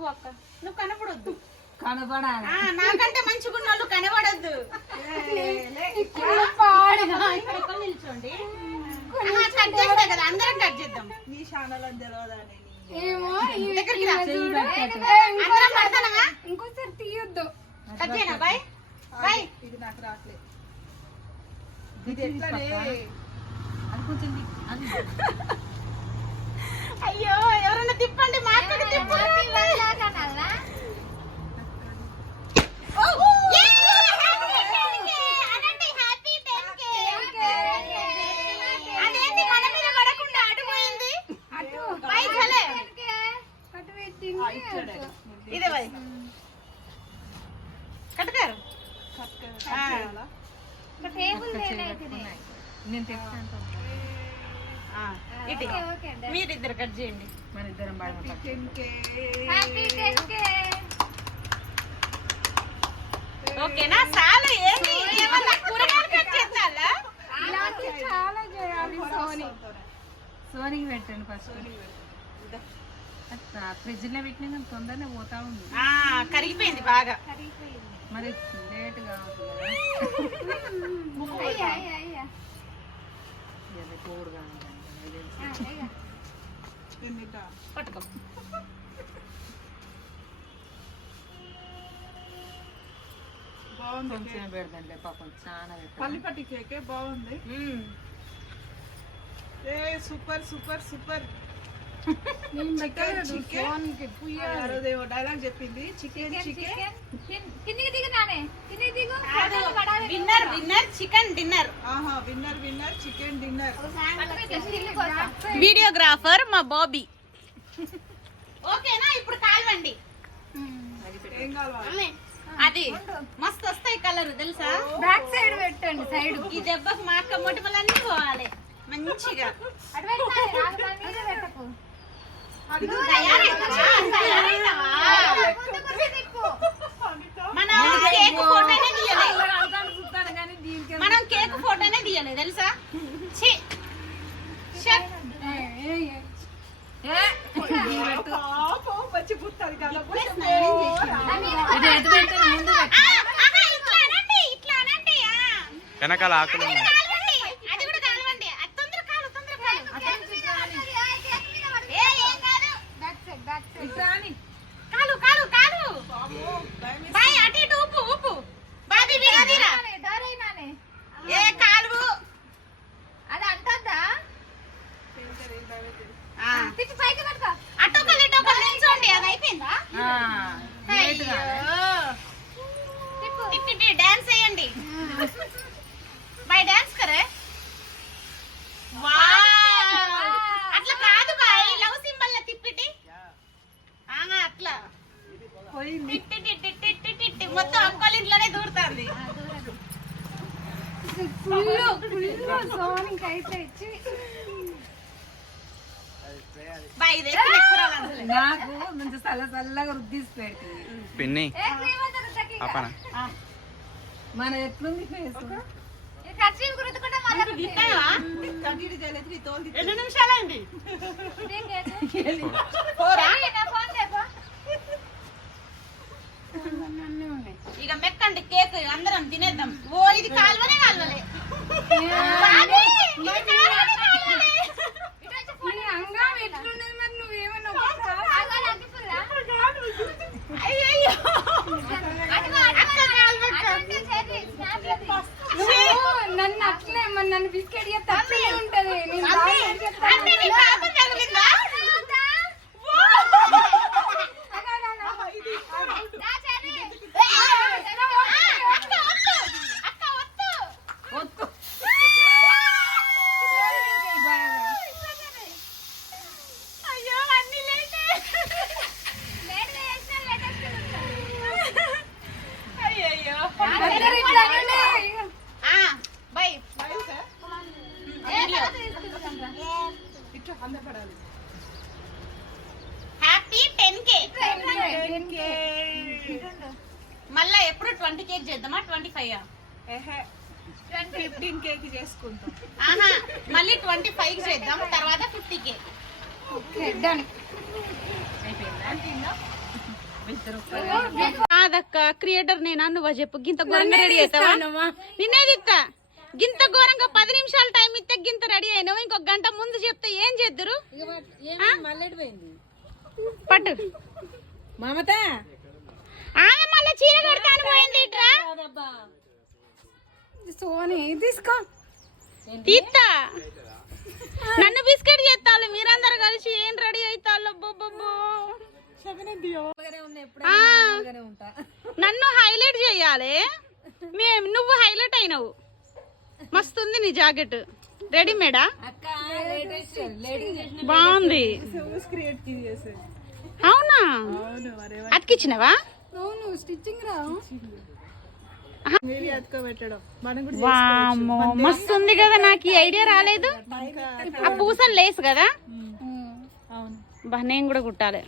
పో అక్క, నువ్వు కనపడొద్దు. కనపడాలి నాకంటే మంచిగా ఉన్న వాళ్ళు కనబడద్దు. నిల్చోండి, కట్ చేస్తా కదా, అందరం కట్ చేద్దాం. నీ ఛానల్ అని తెలియదానే ఇంకోసారి తీయొద్దు. కట్ చేయనా? Bye bye. ఇది నాకు రాట్లేదు. ఇది ఎట్లానే అయ్యో ఎవరన్నా తిప్పండి, మాట్లాడి తిప్పండి. అదేంటి మన మీద పడకుండా అడిపోయింది. ఇదే బాయ్ కట్టుకారు. మీరిద్దరు కట్ చేయండి, మన ఇద్దరం ఓకేనా? చాలా ఏంటి ఏమన్నా కూరగాయలు కట్ చేస్తాలా? చాలా చేయాలి. సోనికి పెట్టండి ఫస్ట్. ఫ్రిడ్జ్ లో పెట్టిన తొందరనే పోతా ఉంది. కరిగిపోయింది బాగా, మరి లేట్ కావద్దు. పట్టుకో. బాగుంది. కొంచెం పెడదండి పాపం, చాలా పల్లిపట్టి కేకే బాగుంది. ఏ సూపర్ సూపర్ సూపర్. డైలాగ్ చెప్పింది chicken chicken winner winner chicken dinner. Winner winner chicken dinner. Videographer మా బాబీ. ఓకేనా? ఇప్పుడు కాల్వండి. ఏం కావాలి? అది మస్తు వస్తాయి కలర్ తెలుసా? బ్యాక్ సైడ్ పెట్టండి. సైడ్ ఈ దెబ్బకు మా అక్క మొటిమలన్నీ పోవాలి మంచిగా. మనం కేక్ ఫోటోనే తీయలేదు తెలుసా? వెనకాల ఆకులు అది కూడా కాలవండి. తొందర కాలు తొందర కాలు కాలు కాలు. బాయ్ అటు ఇటు ఉప్పు ఉప్పు బాబీ విడదీరా. ఏ కాలు అది అంటద్దా? అటోకలు ఇటోకలు నిల్చోండి. అది అయిపోయిందా? డాన్స్ వేయండి. బాయ్ డాన్స్ కరే. అట్లా కాదు బాయ్, లవ్ సింబల్ తిప్పిటి అట్లా మొత్తం అక్కల ఇంట్లోనే దూరుతుంది. నాకు మంచి చల్లగా రుద్దిసి పెడుతుంది పిన్ని. మన ఎట్లుంది ఫేస్? 2 నిమిషాలైంది. ఇక మెక్కండి కేక్, అందరం తినేద్దాం. ఓ ఇది కాల్వనే కాల్వలే. నన్ను అట్లే నన్ను బిస్కెట్ తప్పే ఉంటది. Happy 10K. మళ్ళా ఎప్పుడు 20 కేక్ చేద్దామా? 25 15 కేక్ చేసుకుంటాం. మళ్ళీ 25 చేద్దాం, తర్వాత 50K. డన్. అయిపోయిందా? కాదక్క క్రియేటర్ నేనా నువ్వా చెప్పు గింత ఘోరంగా రెడీ అవుతావా నిన్నేది ఇస్తా గింత ఘోరంగా 10 నిమిషాలు టైం ఇస్తే గింత రెడీ అయినావు ఇంకొక గంట ముందు చెప్తే ఏం చేద్దురు పట్టు మమత ఆమె మళ్ళీ చీర కడతాను పోయింది ఇట్రా సోని తీసుకో తీస్తా నన్ను బిస్కెట్ చేస్తాను మీరందరు కలిసి ఏం రెడీ అవుతాళ్ళు బొబ్బో నన్ను హైలైట్ చేయాలి నువ్వు హైలైట్ అయినావు మస్తుంది నీ జాకెట్ రెడీమేడా బాగుంది అవునా అతికిచ్చినవా అవును స్టిచ్చింగ్ రా వామ్మో మస్తుంది కదా నాకు ఈ ఐడియా రాలేదు ఆ పూసలు లేసు కదా బా నేను కూడా కుట్టాలి